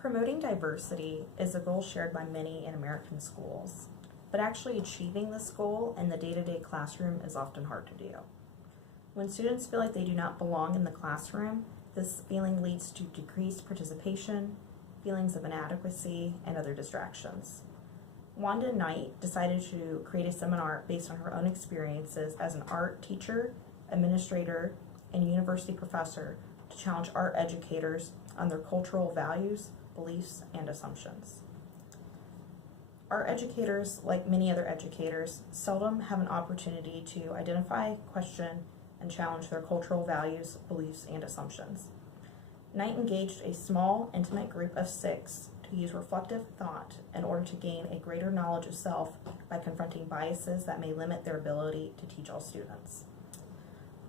Promoting diversity is a goal shared by many in American schools, but actually achieving this goal in the day-to-day classroom is often hard to do. When students feel like they do not belong in the classroom, this feeling leads to decreased participation, feelings of inadequacy, and other distractions. Wanda Knight decided to create a seminar based on her own experiences as an art teacher, administrator, and university professor to challenge art educators on their cultural values, beliefs, and assumptions. Art educators, like many other educators, seldom have an opportunity to identify, question, and challenge their cultural values, beliefs, and assumptions. Knight engaged a small, intimate group of 6 to use reflective thought in order to gain a greater knowledge of self by confronting biases that may limit their ability to teach all students.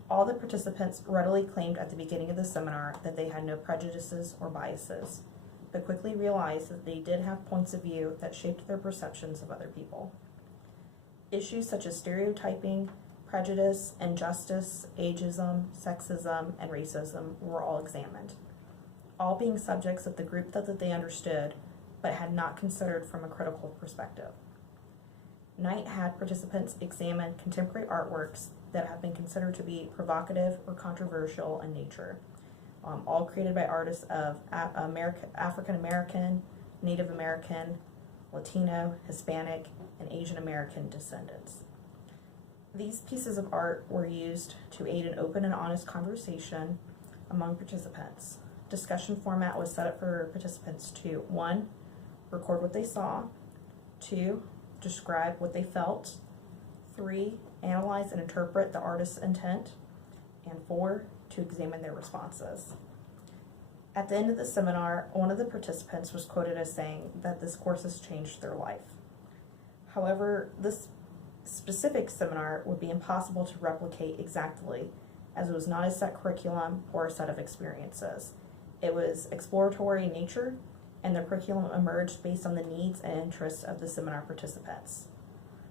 All the participants readily claimed at the beginning of the seminar that they had no prejudices or biases, but quickly realized that they did have points of view that shaped their perceptions of other people. Issues such as stereotyping, prejudice, injustice, ageism, sexism, and racism were all examined, all being subjects that the group thought that they understood, but had not considered from a critical perspective. Knight had participants examine contemporary artworks that have been considered to be provocative or controversial in nature, all created by artists of African American, Native American, Latino, Hispanic, and Asian American descendants. These pieces of art were used to aid an open and honest conversation among participants. Discussion format was set up for participants to 1. Record what they saw, 2. Describe what they felt, 3. Analyze and interpret the artist's intent, and 4. To examine their responses. At the end of the seminar, one of the participants was quoted as saying that this course has changed their life. However, this specific seminar would be impossible to replicate exactly, as it was not a set curriculum or a set of experiences. It was exploratory in nature, and the curriculum emerged based on the needs and interests of the seminar participants.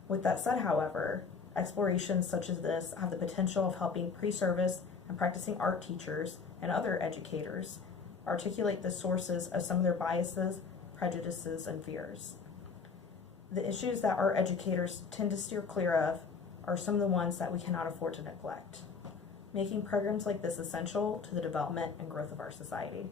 With that said, however, explorations such as this have the potential of helping pre-service and practicing art teachers and other educators articulate the sources of some of their biases, prejudices, and fears. The issues that art educators tend to steer clear of are some of the ones that we cannot afford to neglect, making programs like this essential to the development and growth of our society.